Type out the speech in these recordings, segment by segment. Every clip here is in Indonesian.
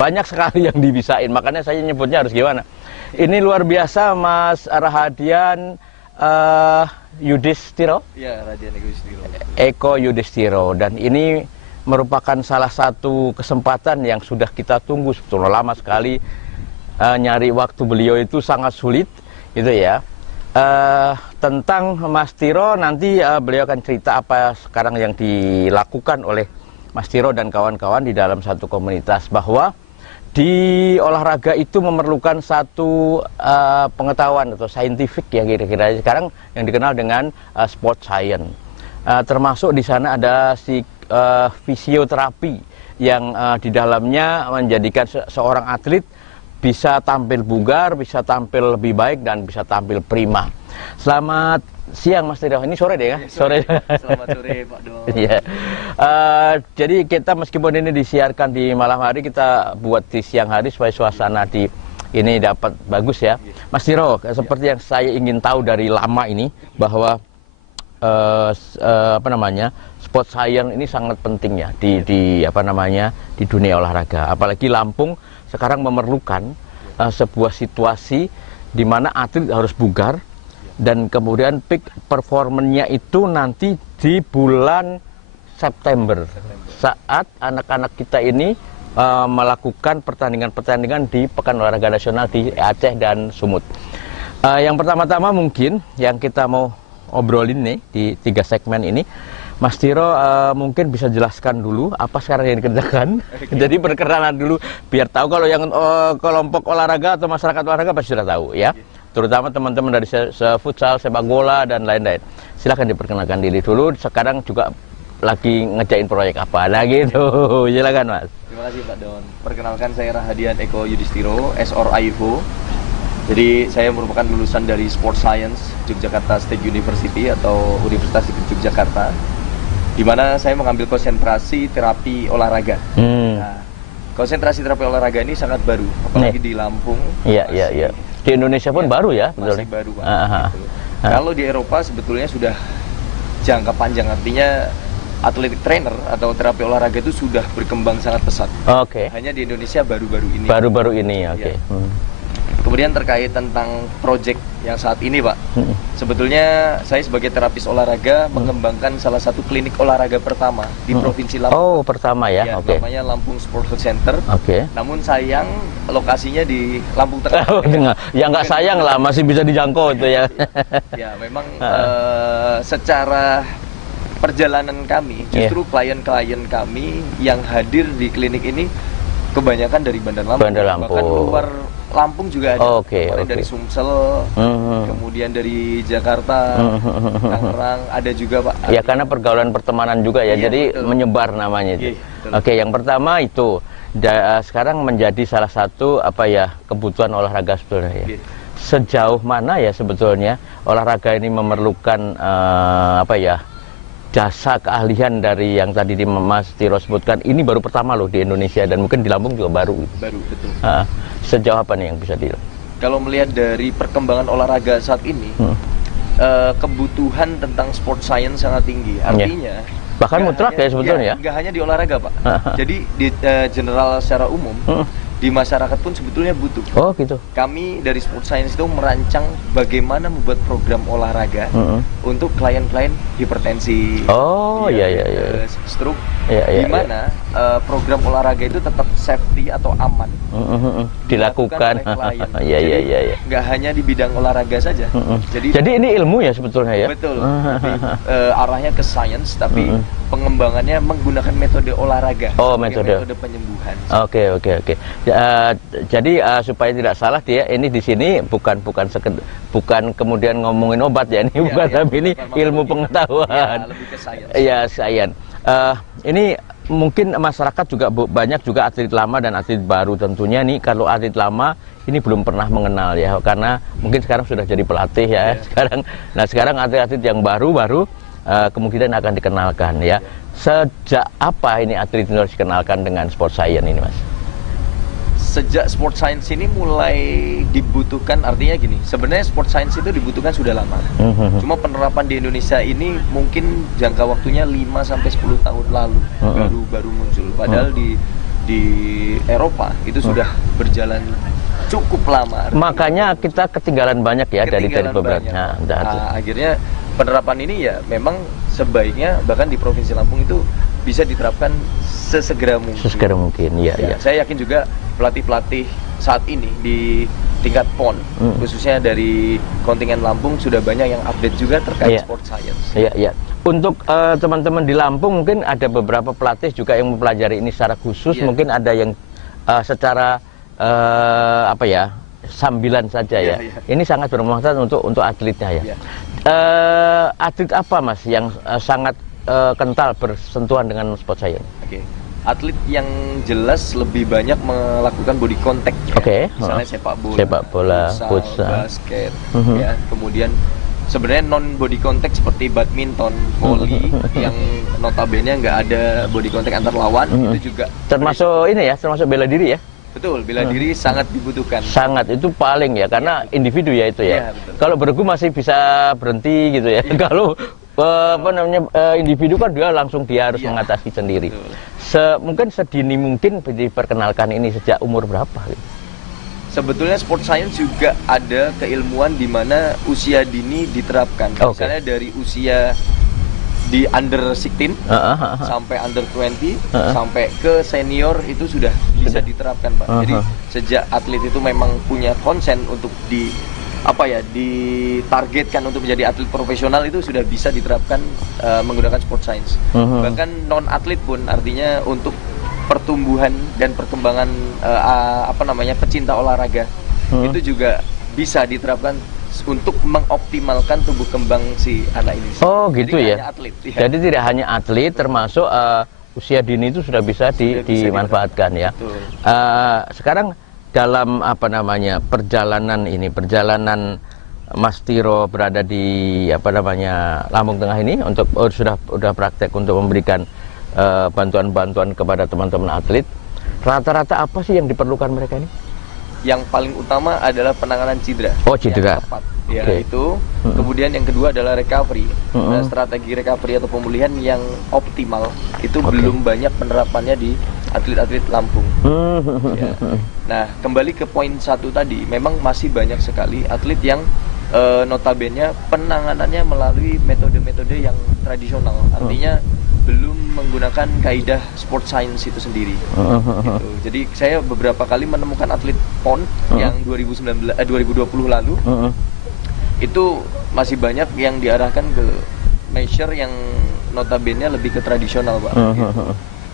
Banyak sekali yang dibisain, makanya saya nyebutnya harus gimana. Ini luar biasa Mas Rahadian Yudhistiro. Ya, Rahadian Yudhistiro. Eko Yudhistiro, dan ini merupakan salah satu kesempatan yang sudah kita tunggu sebetulnya lama sekali. Nyari waktu beliau itu sangat sulit, gitu ya. Tentang Mas Tiro nanti beliau akan cerita apa sekarang yang dilakukan oleh Mas Tiro dan kawan-kawan di dalam satu komunitas, bahwa di olahraga itu memerlukan satu pengetahuan atau saintifik ya kira-kira sekarang yang dikenal dengan sport science. Termasuk di sana ada fisioterapi yang di dalamnya menjadikan seorang atlet bisa tampil bugar, bisa tampil lebih baik, dan bisa tampil prima. Selamat siang Mas Tiro, ini sore deh ya? Sore. Selamat sore Pak Don. Iya. Jadi kita meskipun ini disiarkan di malam hari, kita buat di siang hari supaya suasana di ini dapat bagus ya. Mas Tiro, seperti yang saya ingin tahu dari lama ini, bahwa sport science ini sangat penting ya di dunia olahraga. Apalagi Lampung sekarang memerlukan sebuah situasi di mana atlet harus bugar, dan kemudian peak performanya itu nanti di bulan September saat anak-anak kita ini melakukan pertandingan-pertandingan di Pekan Olahraga Nasional di Aceh dan Sumut. Yang pertama-tama mungkin yang kita mau obrolin nih di 3 segmen ini, Mas Tiro mungkin bisa jelaskan dulu apa sekarang yang dikerjakan. Jadi perkenalan dulu biar tahu, kalau yang kelompok olahraga atau masyarakat olahraga pasti sudah tahu ya. Terutama teman-teman dari futsal, sepak bola dan lain-lain. Silahkan diperkenalkan diri dulu. Sekarang juga lagi ngejain proyek apa lah gitu. Silakan Mas. Terima kasih Pak Don. Perkenalkan, saya Rahadian Eko Yudhistiro, SORAIVO. Jadi saya merupakan lulusan dari Sport Science Yogyakarta State University atau Universitas Yogyakarta, di mana saya mengambil konsentrasi terapi olahraga. Nah, konsentrasi terapi olahraga ini sangat baru, apalagi di Lampung. Iya. Di Indonesia pun baru ya, masih baru banget. Gitu. Kalau di Eropa sebetulnya sudah jangka panjang, artinya athletic trainer atau terapi olahraga itu sudah berkembang sangat pesat. Oke. Hanya di Indonesia baru-baru ini. Baru-baru ini, oke. Ya. Kemudian terkait tentang proyek yang saat ini Pak, sebetulnya saya sebagai terapis olahraga mengembangkan salah satu klinik olahraga pertama di Provinsi Lampung. Oh, pertama ya, oke. Namanya Lampung Sport Health Center. Oke. Namun sayang lokasinya di Lampung Tengah. Ya nggak sayang lah, masih bisa dijangkau itu ya. Ya memang secara perjalanan kami, justru klien-klien kami yang hadir di klinik ini kebanyakan dari Bandar Lampung. Bahkan luar Lampung juga ada. Dari Sumsel, kemudian dari Jakarta, Tangerang, ada juga Pak. Ya karena pergaulan pertemanan juga ya, jadi betul. Menyebar namanya itu. Oke, yang pertama itu sekarang menjadi salah satu kebutuhan olahraga sebetulnya ya. Sejauh mana ya sebetulnya olahraga ini memerlukan jasa keahlian dari yang tadi Mas Tiro sebutkan. Ini baru pertama loh di Indonesia, dan mungkin di Lampung juga baru. Baru, betul. Sejauh apa nih yang bisa dilakukan? Kalau melihat dari perkembangan olahraga saat ini, kebutuhan tentang sport science sangat tinggi. Artinya bahkan mutlak ya sebetulnya. Nggak hanya di olahraga Pak. Jadi di general secara umum, di masyarakat pun sebetulnya butuh. Oh gitu. Kami dari Sport Science itu merancang bagaimana membuat program olahraga untuk klien-klien hipertensi, stroke, di mana program olahraga itu tetap safety atau aman dilakukan oleh klien. Nggak hanya di bidang olahraga saja. Jadi ini ilmu ya sebetulnya ya. Betul. Arahnya ke science, tapi pengembangannya menggunakan metode olahraga. Metode penyembuhan. Oke. Jadi supaya tidak salah ini di sini bukan kemudian ngomongin obat ya, ini tapi ini ilmu pengetahuan. Lebih ke science. Iya, science. Ini mungkin masyarakat juga banyak juga atlet lama dan atlet baru tentunya nih. Kalau atlet lama ini belum pernah mengenal ya, karena mungkin sekarang sudah jadi pelatih ya. Sekarang atlet-atlet yang baru kemungkinan akan dikenalkan ya. Sejak apa ini atlet ini harus dikenalkan dengan sport science ini Mas? Sejak sport science ini mulai dibutuhkan, artinya gini, sebenarnya sport science itu dibutuhkan sudah lama. Cuma penerapan di Indonesia ini mungkin jangka waktunya 5-10 tahun lalu baru muncul. Padahal di di Eropa itu sudah berjalan cukup lama. Makanya kita ketinggalan banyak ya dari beberapa. Banyak. Nah, akhirnya penerapan ini ya memang sebaiknya bahkan di Provinsi Lampung itu bisa diterapkan sesegera mungkin. Sesegera mungkin, ya. Saya yakin juga pelatih-pelatih saat ini di tingkat PON, khususnya dari kontingen Lampung sudah banyak yang update juga terkait sport science. Iya. Untuk teman-teman di Lampung mungkin ada beberapa pelatih juga yang mempelajari ini secara khusus, mungkin ada yang secara sambilan saja ya. Ini sangat bermanfaat untuk atletnya ya. Atlet apa Mas yang sangat kental bersentuhan dengan sport science? Oke. Atlet yang jelas lebih banyak melakukan body contact ya. Misalnya sepak bola, futsal, basket ya. Kemudian sebenarnya non body contact seperti badminton, volley yang notabene nggak ada body contact antar lawan itu juga termasuk termasuk bela diri ya. Betul, bela diri sangat dibutuhkan. Sangat, itu paling ya, karena individu ya itu ya. Kalau bergu masih bisa berhenti gitu ya. Kalau individu kan dia harus mengatasi sendiri. Mungkin sedini mungkin diperkenalkan ini sejak umur berapa? Sebetulnya sport science juga ada keilmuan di mana usia dini diterapkan. Misalnya dari usia di under 16 sampai under 20 sampai ke senior itu sudah bisa diterapkan Pak. Jadi sejak atlet itu memang punya konsen untuk ditargetkan untuk menjadi atlet profesional itu sudah bisa diterapkan menggunakan sport science. Bahkan non atlet pun artinya untuk pertumbuhan dan perkembangan pecinta olahraga itu juga bisa diterapkan untuk mengoptimalkan tubuh kembang si anak ini. Oh gitu. Jadi ya. Atlet, ya. Jadi tidak hanya atlet, termasuk usia dini itu sudah bisa dimanfaatkan ya. Sekarang dalam perjalanan Mas Tiro berada di Lampung Tengah ini untuk sudah praktek untuk memberikan bantuan-bantuan kepada teman-teman atlet. Rata-rata apa sih yang diperlukan mereka ini? Yang paling utama adalah penanganan cedera. Oh, cedera. Ya, itu. Kemudian yang kedua adalah recovery. Nah, strategi recovery atau pemulihan yang optimal itu belum banyak penerapannya di atlet-atlet Lampung. Ya. Nah, kembali ke poin 1 tadi, memang masih banyak sekali atlet yang notabene penanganannya melalui metode-metode yang tradisional. Artinya belum menggunakan kaidah sport science itu sendiri. Gitu. Jadi saya beberapa kali menemukan atlet PON yang 2020 lalu itu masih banyak yang diarahkan ke measure yang notabene lebih ke tradisional Pak.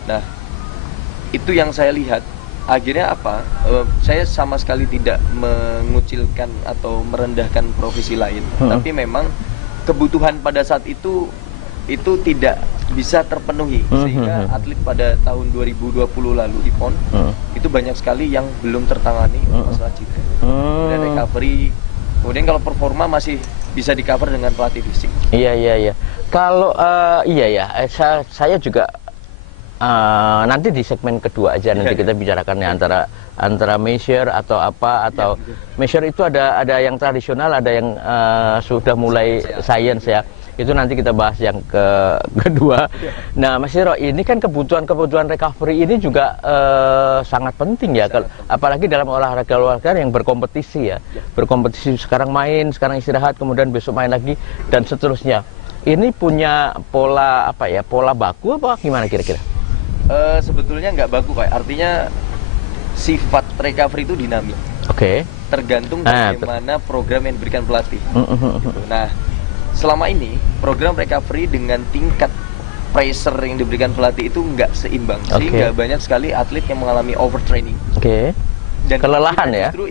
Nah, itu yang saya lihat. Akhirnya saya sama sekali tidak mengucilkan atau merendahkan profesi lain, tapi memang kebutuhan pada saat itu tidak bisa terpenuhi sehingga atlet pada tahun 2020 lalu di PON itu banyak sekali yang belum tertangani masalah cedera. Kemudian recovery, kemudian kalau performa masih bisa di cover dengan pelatih fisik. Iya. Kalau saya juga nanti di segmen kedua aja nanti kita bicarakannya antara measure atau measure itu ada yang tradisional, ada yang sudah mulai science ya. Itu nanti kita bahas yang kedua. Nah, Mas Tiro, ini kan kebutuhan recovery ini juga sangat penting ya, apalagi dalam olahraga yang berkompetisi ya. Berkompetisi, sekarang main, sekarang istirahat, kemudian besok main lagi dan seterusnya. Ini punya pola baku apa gimana kira-kira? Sebetulnya nggak baku Pak. Artinya sifat recovery itu dinamis. Tergantung bagaimana program yang diberikan pelatih. Gitu. Nah, selama ini program recovery dengan tingkat pressure yang diberikan pelatih itu nggak seimbang, sehingga banyak sekali atlet yang mengalami overtraining. Dan kelelahan ya. Justru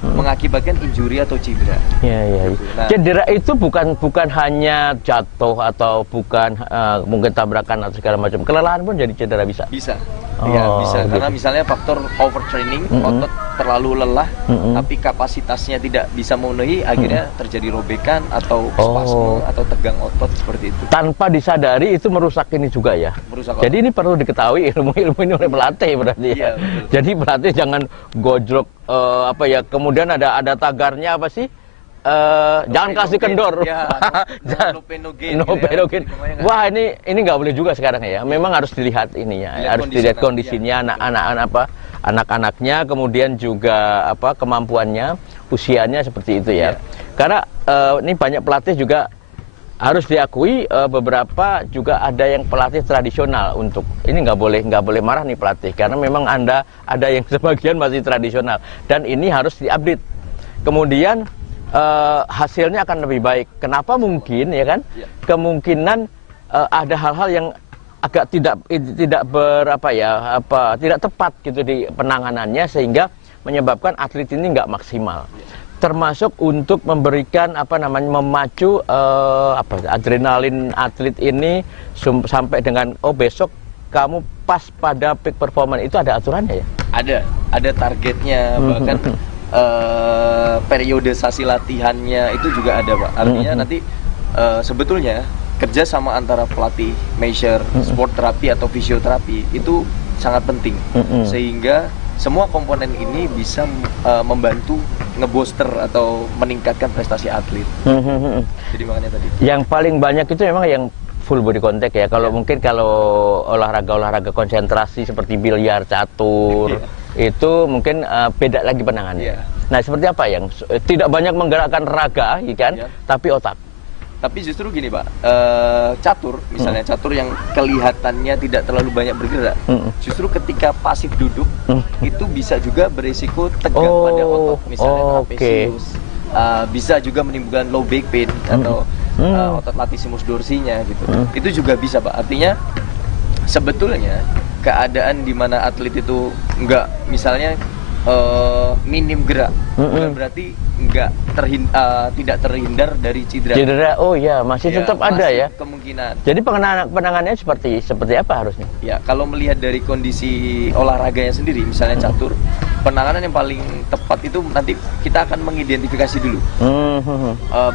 mengakibatkan injury atau cedera. Iya. Nah, cedera itu bukan hanya jatuh atau bukan mungkin tabrakan atau segala macam. Kelelahan pun jadi cedera bisa. Bisa. Bisa. Karena misalnya faktor overtraining, otot terlalu lelah, tapi kapasitasnya tidak bisa memenuhi, akhirnya terjadi robekan atau spasme atau tegang otot seperti itu. Tanpa disadari itu merusak ini juga ya. Jadi ini perlu diketahui ilmu ini oleh pelatih berarti. Iya, jadi pelatih jangan gojlok kemudian ada tagarnya apa sih? jangan kasih kendor. Ya, no pain, no gain. No pain, no gain. Wah, ini nggak boleh juga sekarang ya. Memang harus dilihat ininya, harus dilihat kondisinya, anak-anaknya, kemudian juga kemampuannya, usianya seperti itu ya. Karena ini banyak pelatih juga harus diakui, beberapa juga ada yang pelatih tradisional untuk ini nggak boleh marah nih pelatih, karena memang ada yang sebagian masih tradisional dan ini harus diupdate. Kemudian hasilnya akan lebih baik. Kenapa mungkin ya kan? Kemungkinan ada hal-hal yang agak tidak tidak tepat gitu di penanganannya sehingga menyebabkan atlet ini nggak maksimal. Termasuk untuk memberikan memacu adrenalin atlet ini sampai dengan besok kamu pas pada peak performance, itu ada aturannya ya? Ada targetnya, bahkan periodisasi latihannya itu juga ada, Pak. Artinya nanti sebetulnya kerja sama antara pelatih, measure, sport terapi atau fisioterapi itu sangat penting, sehingga semua komponen ini bisa membantu ngebooster atau meningkatkan prestasi atlet. Jadi makanya tadi yang paling banyak itu memang yang full body contact ya. Kalau mungkin kalau olahraga konsentrasi seperti biliar, catur itu mungkin beda lagi penanganannya. Nah, seperti apa yang tidak banyak menggerakkan raga, kan? Tapi otak. Tapi justru gini, Pak, catur, misalnya catur yang kelihatannya tidak terlalu banyak bergerak, justru ketika pasif duduk, itu bisa juga berisiko tegang pada otot, misalnya trapezius, bisa juga menimbulkan low back pain atau otot latissimus dorsinya gitu. Itu juga bisa, Pak. Artinya sebetulnya keadaan di mana atlet itu nggak, misalnya minim gerak, bukan berarti tidak terhindar dari cedera. Oh ya, masih tetap ada ya kemungkinan. Jadi penanganannya seperti apa harusnya? Ya, kalau melihat dari kondisi olahraganya sendiri, misalnya catur, penanganan yang paling tepat itu nanti kita akan mengidentifikasi dulu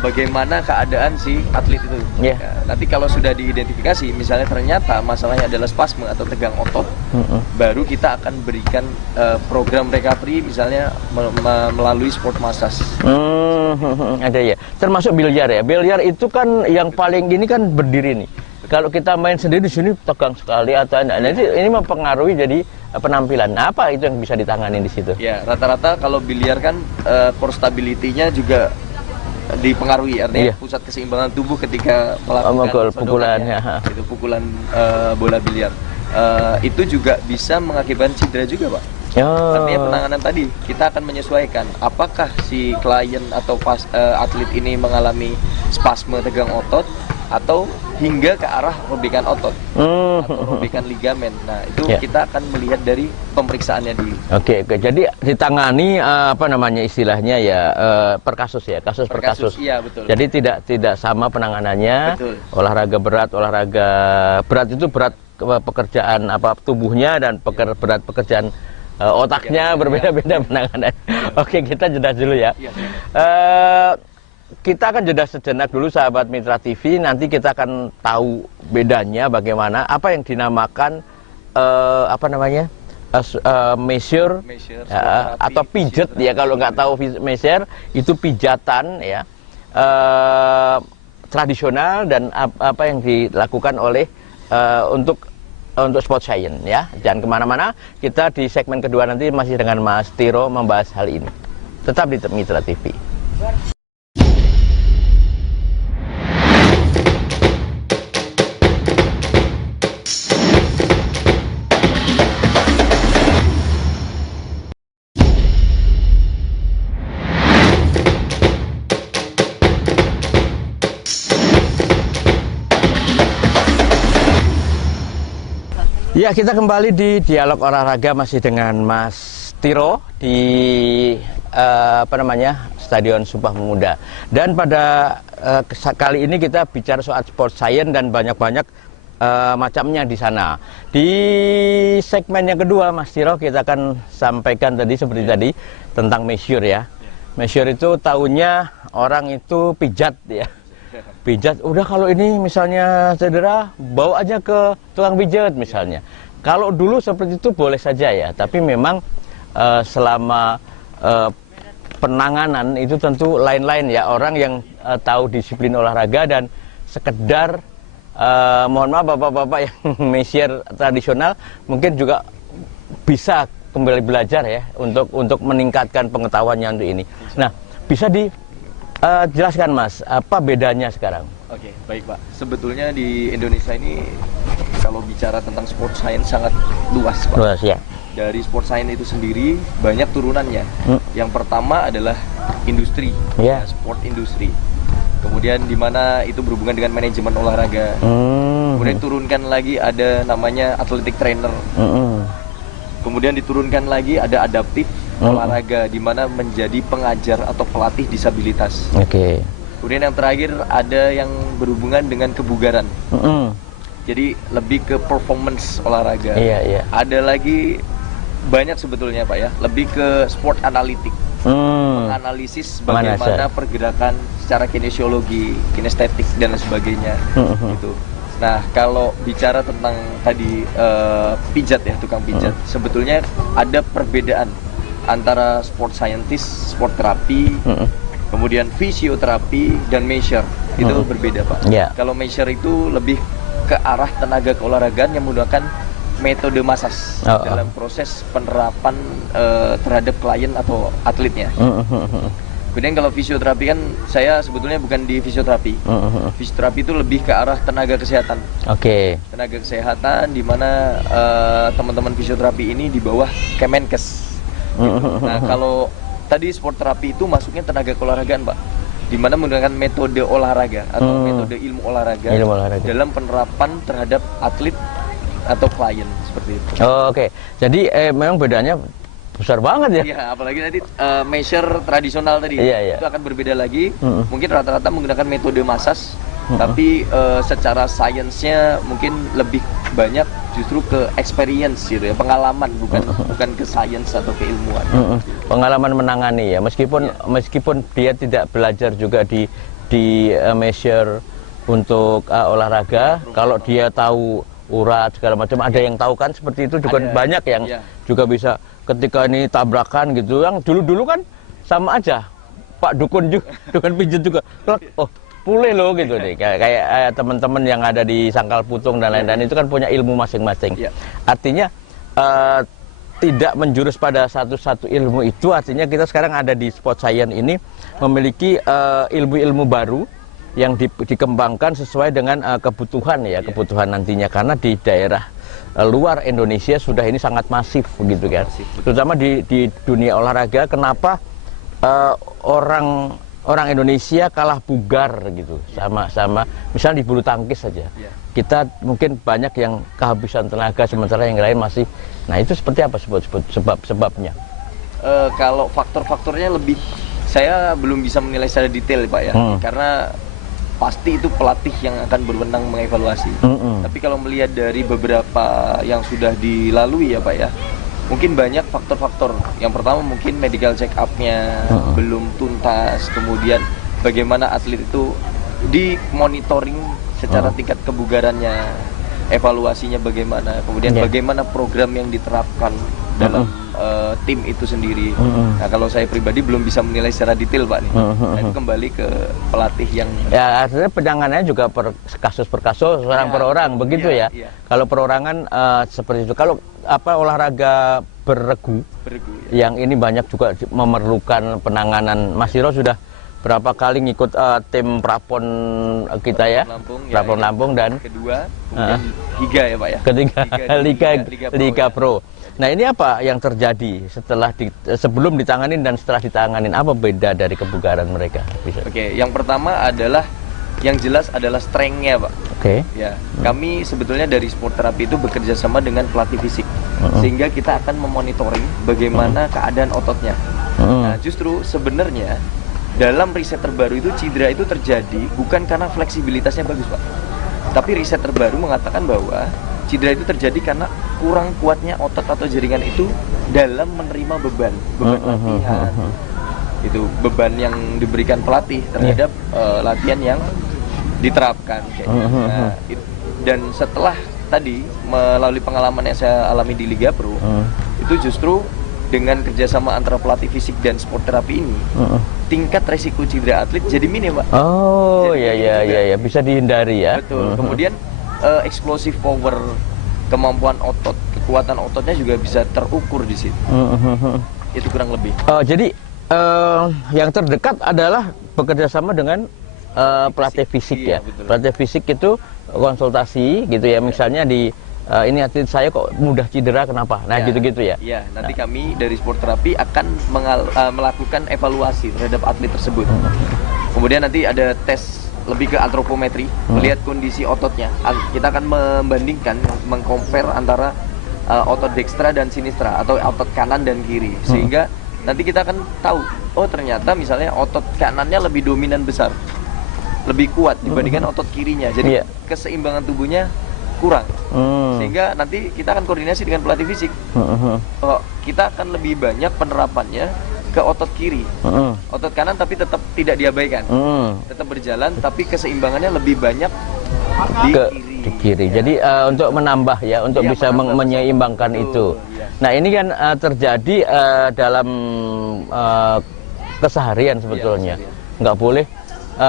bagaimana keadaan si atlet itu. Ya, nanti kalau sudah diidentifikasi, misalnya ternyata masalahnya adalah spasme atau tegang otot, baru kita akan berikan program recovery, misalnya melalui sport massage. Ada ya, termasuk biliar ya. Biliar itu kan yang paling gini kan berdiri nih. Kalau kita main sendiri di sini tegang sekali atau ini mempengaruhi jadi penampilan. Nah, apa itu yang bisa ditangani di situ? Ya, rata-rata kalau biliar kan core stability-nya juga dipengaruhi, artinya pusat keseimbangan tubuh ketika melakukan pukulan itu pukulan bola biliar. Itu juga bisa mengakibatkan cedera juga, Pak. Artinya penanganan tadi kita akan menyesuaikan apakah si klien atau atlet ini mengalami spasme tegang otot atau hingga ke arah robekan otot atau robekan ligamen. Nah, itu kita akan melihat dari pemeriksaannya dulu. Oke. Jadi ditangani istilahnya ya per kasus ya, kasus per kasus. Iya, betul. Jadi tidak sama penanganannya. Betul. Olahraga berat itu berat pekerjaan tubuhnya dan berat pekerjaan otaknya berbeda-beda penanganan. Oke, kita jeda dulu ya. Kita akan jeda sejenak dulu, sahabat Mitra TV. Nanti kita akan tahu bedanya bagaimana apa yang dinamakan measure atau pijet ya. Kalau nggak tahu measure itu pijatan ya, tradisional, dan apa yang dilakukan oleh untuk sport science ya. Jangan kemana-mana, kita di segmen kedua nanti masih dengan Mas Tiro membahas hal ini. Tetap di Mitra TV. Ya, kita kembali di Dialog Olahraga masih dengan Mas Tiro di Stadion Sumpah Pemuda. Dan pada kali ini kita bicara soal sport science dan banyak-banyak macamnya di sana. Di segmen yang kedua, Mas Tiro, kita akan sampaikan tadi seperti tadi tentang measure ya. Measure itu tahunya orang itu pijat ya. Pijat, udah kalau ini misalnya cedera, bawa aja ke tukang pijat misalnya. Kalau dulu seperti itu boleh saja ya, tapi memang selama penanganan itu tentu lain-lain ya. Orang yang tahu disiplin olahraga dan sekedar mohon maaf bapak-bapak yang mesier tradisional mungkin juga bisa kembali belajar ya untuk meningkatkan pengetahuannya untuk ini. Nah, bisa dijelaskan Mas, apa bedanya sekarang? Oke, baik Pak. Sebetulnya di Indonesia ini kalau bicara tentang sport science sangat luas Pak. Luas ya. Dari sport science itu sendiri banyak turunannya. Yang pertama adalah industri, sport industri. Kemudian di mana itu berhubungan dengan manajemen olahraga. Kemudian turunkan lagi ada namanya athletic trainer. Kemudian diturunkan lagi ada adaptif olahraga, di mana menjadi pengajar atau pelatih disabilitas. Kemudian yang terakhir ada yang berhubungan dengan kebugaran. Jadi lebih ke performance olahraga. Ada lagi banyak sebetulnya Pak ya, lebih ke sport analitik. Menganalisis bagaimana pergerakan secara kinesiologi, kinestetik dan sebagainya. Gitu. Nah, kalau bicara tentang tadi pijat ya, tukang pijat, sebetulnya ada perbedaan antara sport scientist, sport terapi, kemudian fisioterapi dan measure. Itu berbeda Pak. Kalau measure itu lebih ke arah tenaga keolahragaan yang menggunakan metode massage dalam proses penerapan terhadap klien atau atletnya. Kemudian kalau fisioterapi kan saya sebetulnya bukan di fisioterapi. Fisioterapi itu lebih ke arah tenaga kesehatan. Tenaga kesehatan di mana teman-teman fisioterapi ini di bawah Kemenkes. Gitu. Nah, kalau tadi sport terapi itu masuknya tenaga keolahragaan, Pak. Di mana menggunakan metode olahraga atau metode ilmu olahraga dalam penerapan terhadap atlet atau klien seperti itu. Jadi memang bedanya besar banget ya. Iya, apalagi tadi measure tradisional tadi itu akan berbeda lagi. Mungkin rata-rata menggunakan metode massage, tapi secara sainsnya mungkin lebih banyak justru ke experience gitu ya, pengalaman bukan ke sains atau keilmuan. Pengalaman menangani ya, meskipun dia tidak belajar juga di measure untuk olahraga, kalau dia tahu urat segala macam, ada yang tahu kan seperti itu juga banyak yang juga bisa ketika ini tabrakan gitu, yang dulu kan sama aja Pak Dukun juga dengan pijat juga, pulih loh gitu nih, kayak teman-teman yang ada di Sangkal Putung dan lain-lain itu kan punya ilmu masing-masing. Artinya tidak menjurus pada satu ilmu itu, artinya kita sekarang ada di sport science ini memiliki ilmu-ilmu baru yang dikembangkan sesuai dengan kebutuhan ya, kebutuhan nantinya, karena di daerah luar Indonesia sudah ini sangat masif begitu kan. Terutama di dunia olahraga, kenapa orang Indonesia kalah bugar gitu sama misalnya di bulu tangkis saja. Kita mungkin banyak yang kehabisan tenaga sementara yang lain masih. Nah, itu seperti apa sebabnya? Kalau faktor-faktornya lebih saya belum bisa menilai secara detail Pak ya. Karena pasti itu pelatih yang akan berwenang mengevaluasi. Tapi kalau melihat dari beberapa yang sudah dilalui ya Pak ya, mungkin banyak faktor-faktor. Yang pertama mungkin medical check up-nya belum tuntas, kemudian bagaimana atlet itu dimonitoring secara tingkat kebugarannya, evaluasinya bagaimana, kemudian bagaimana program yang diterapkan dalam tim itu sendiri. Nah, kalau saya pribadi belum bisa menilai secara detail Pak nih. Nah, itu kembali ke pelatih yang ya, artinya penanganannya juga kasus per kasus, orang per orang begitu ya. Kalau perorangan seperti itu. Kalau olahraga berregu yang ini banyak juga memerlukan penanganan. Mas Siro sudah berapa kali ngikut tim prapon kita ya, prapon Lampung dan kedua kemudian Liga ya Pak ya, ketiga Liga Pro. Nah, ini apa yang terjadi sebelum ditanganin dan setelah ditanganin, apa beda dari kebugaran mereka? Yang pertama adalah yang jelas adalah strength-nya Pak. Ya, kami sebetulnya dari sport terapi itu bekerja sama dengan pelatih fisik, sehingga kita akan memonitoring bagaimana keadaan ototnya. Nah, justru sebenarnya dalam riset terbaru itu cedera itu terjadi bukan karena fleksibilitasnya bagus Pak, tapi riset terbaru mengatakan bahwa cedera itu terjadi karena kurang kuatnya otot atau jaringan itu dalam menerima beban latihan. Itu beban yang diberikan pelatih terhadap latihan yang diterapkan. Nah, dan setelah tadi melalui pengalaman yang saya alami di Liga Pro, itu justru dengan kerjasama antara pelatih fisik dan sport terapi ini, tingkat resiko cedera atlet jadi minim, Pak. Oh, ya, bisa dihindari ya. Betul. Kemudian explosive power, kemampuan otot, kekuatan ototnya juga bisa terukur di situ. Itu kurang lebih. Jadi yang terdekat adalah bekerja sama dengan pelatih fisik ya. Betul. Pelatih fisik itu konsultasi gitu ya. Misalnya ini atlet saya kok mudah cedera, kenapa? Nah, gitu-gitu ya. Iya, nanti kami dari sport terapi akan melakukan evaluasi terhadap atlet tersebut. Kemudian nanti ada tes lebih ke antropometri, melihat kondisi ototnya. Kita akan membandingkan, mengcompare antara otot dekstra dan sinistra atau otot kanan dan kiri, sehingga nanti kita akan tahu, oh ternyata misalnya otot kanannya lebih dominan besar, lebih kuat dibandingkan otot kirinya. Jadi keseimbangan tubuhnya kurang, sehingga nanti kita akan koordinasi dengan pelatih fisik. Kita akan lebih banyak penerapannya ke otot kiri, otot kanan tapi tetap tidak diabaikan, tetap berjalan tapi keseimbangannya lebih banyak di kiri. Jadi untuk menambah ya, untuk bisa menyeimbangkan itu. Nah, ini kan terjadi dalam keseharian sebetulnya. Nggak boleh.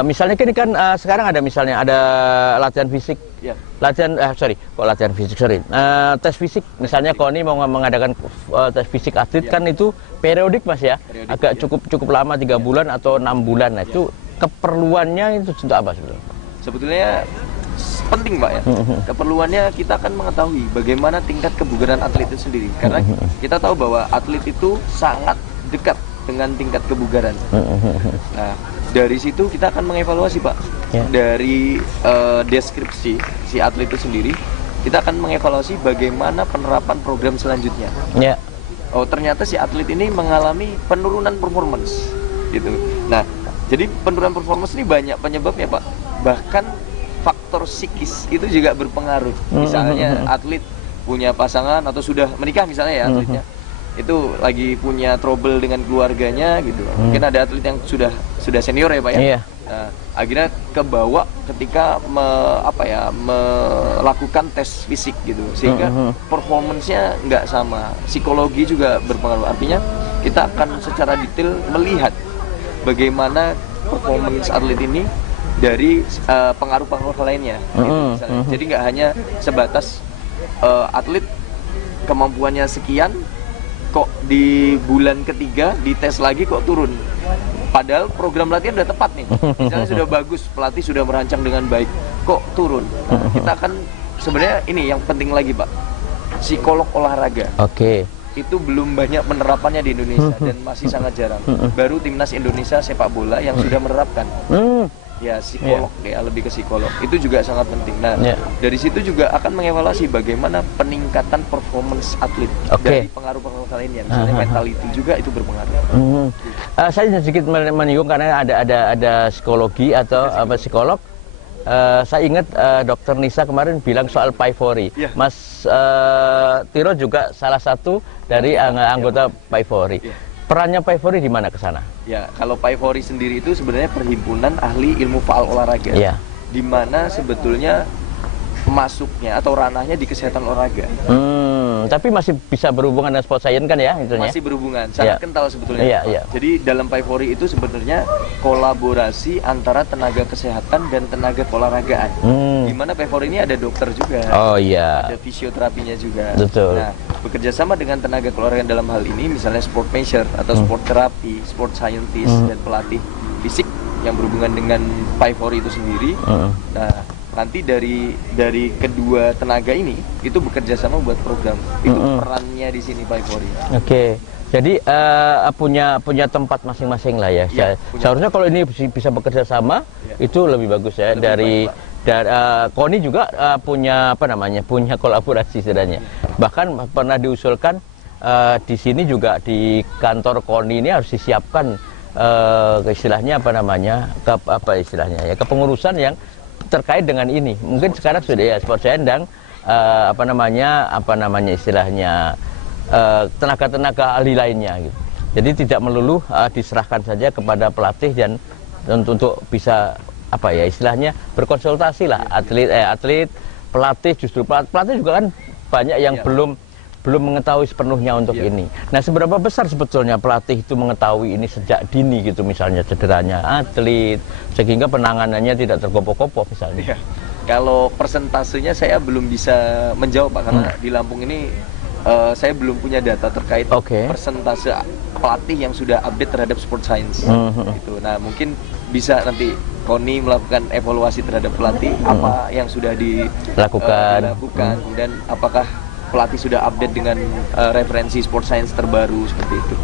Misalnya ini kan sekarang ada misalnya ada latihan fisik, tes fisik. Misalnya Koni mau mengadakan tes fisik atlet kan itu periodik Mas ya, agak cukup lama 3 bulan atau 6 bulan. Nah itu keperluannya itu untuk apa sebetulnya? Sebetulnya penting Pak ya. Keperluannya kita akan mengetahui bagaimana tingkat kebugaran atlet itu sendiri, karena kita tahu bahwa atlet itu sangat dekat dengan tingkat kebugaran. Nah, dari situ kita akan mengevaluasi Pak. Dari deskripsi si atlet itu sendiri, kita akan mengevaluasi bagaimana penerapan program selanjutnya. Oh, ternyata si atlet ini mengalami penurunan performance gitu. Nah, jadi penurunan performance ini banyak penyebabnya Pak. Bahkan faktor psikis itu juga berpengaruh. Misalnya atlet punya pasangan atau sudah menikah misalnya ya atletnya, itu lagi punya trouble dengan keluarganya gitu. Mungkin ada atlet yang sudah senior ya Pak ya. Nah, akhirnya kebawa ketika melakukan tes fisik gitu, sehingga performance-nya nggak sama. Psikologi juga berpengaruh. Artinya kita akan secara detail melihat bagaimana performance atlet ini dari pengaruh-pengaruh lainnya gitu, jadi nggak hanya sebatas atlet kemampuannya sekian kok di bulan ketiga dites lagi kok turun, padahal program latihan udah tepat nih, misalnya sudah bagus, pelatih sudah merancang dengan baik, kok turun. Kita akan sebenarnya ini yang penting lagi Pak, psikolog olahraga. Itu belum banyak penerapannya di Indonesia dan masih sangat jarang. Baru timnas Indonesia sepak bola yang sudah menerapkan. Ya psikolog ya, lebih ke psikolog. Itu juga sangat penting. Nah, dari situ juga akan mengevaluasi bagaimana peningkatan performance atlet dari pengaruh-pengaruh lainnya. Misalnya mentality juga itu berpengaruh. Saya sedikit menyinggung karena ada psikologi atau psikolog. Saya ingat Dokter Nisa kemarin bilang soal Paivori. Mas Tiro juga salah satu dari anggota Paivori. Perannya Paivori di mana ke sana? Ya, kalau Paivori sendiri itu sebenarnya perhimpunan ahli ilmu faal olahraga. Di mana sebetulnya masuknya atau ranahnya di kesehatan olahraga. Tapi masih bisa berhubungan dengan sport science kan ya? Itunya? Masih berhubungan, sangat kental sebetulnya. Jadi dalam Paivori itu sebenarnya kolaborasi antara tenaga kesehatan dan tenaga keolahragaan. Di mana Paivori ini ada dokter juga, ada fisioterapinya juga. Nah, bekerja sama dengan tenaga keolahragaan dalam hal ini, misalnya sport measure atau sport terapi, sport scientist dan pelatih fisik yang berhubungan dengan Paivori itu sendiri. Nah, nanti dari kedua tenaga ini itu bekerja sama buat program. Itu perannya di sini Paivori. Jadi punya tempat masing-masing lah ya. Seharusnya kalau ini bisa bekerja sama itu lebih bagus ya. Dari Koni juga punya punya kolaborasi sebenarnya. Bahkan pernah diusulkan di sini juga di kantor Koni ini harus disiapkan istilahnya kepengurusan yang terkait dengan ini. Mungkin sekarang sudah ya sport science dan istilahnya tenaga-tenaga ahli lainnya gitu. Jadi tidak melulu diserahkan saja kepada pelatih dan untuk bisa istilahnya berkonsultasi lah atlet pelatih, justru pelatih juga kan banyak yang belum mengetahui sepenuhnya untuk ini. Nah, seberapa besar sebetulnya pelatih itu mengetahui ini sejak dini gitu, misalnya cederanya atlet, sehingga penanganannya tidak tergopoh-gopoh misalnya. Kalau persentasenya saya belum bisa menjawab Pak, karena di Lampung ini saya belum punya data terkait persentase pelatih yang sudah update terhadap sport science. Gitu. Nah, mungkin bisa nanti Koni melakukan evaluasi terhadap pelatih apa yang sudah dilakukan, kemudian apakah pelatih sudah update dengan referensi sport science terbaru seperti itu.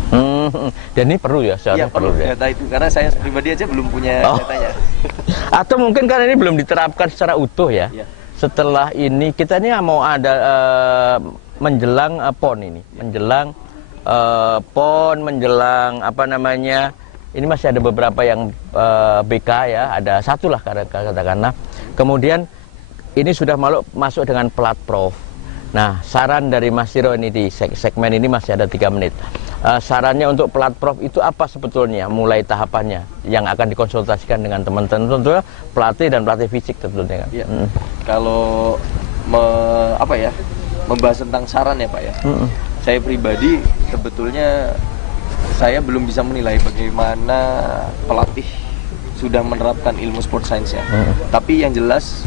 Dan ini perlu ya, ya perlu data itu, karena saya pribadi aja belum punya datanya. Atau mungkin karena ini belum diterapkan secara utuh ya. Setelah ini kita ini mau ada menjelang PON ini, menjelang PON, menjelang apa namanya, ini masih ada beberapa yang BK ya, ada satu lah katakanlah. Kemudian ini sudah masuk dengan plat prof. Nah, saran dari Mas Siro ini di segmen ini masih ada 3 menit. Sarannya untuk plat prof itu apa sebetulnya, mulai tahapannya yang akan dikonsultasikan dengan teman-teman, tentunya pelatih dan pelatih fisik tentunya kan. Kalau membahas tentang saran ya Pak ya, saya pribadi sebetulnya saya belum bisa menilai bagaimana pelatih sudah menerapkan ilmu sport science ya. Tapi yang jelas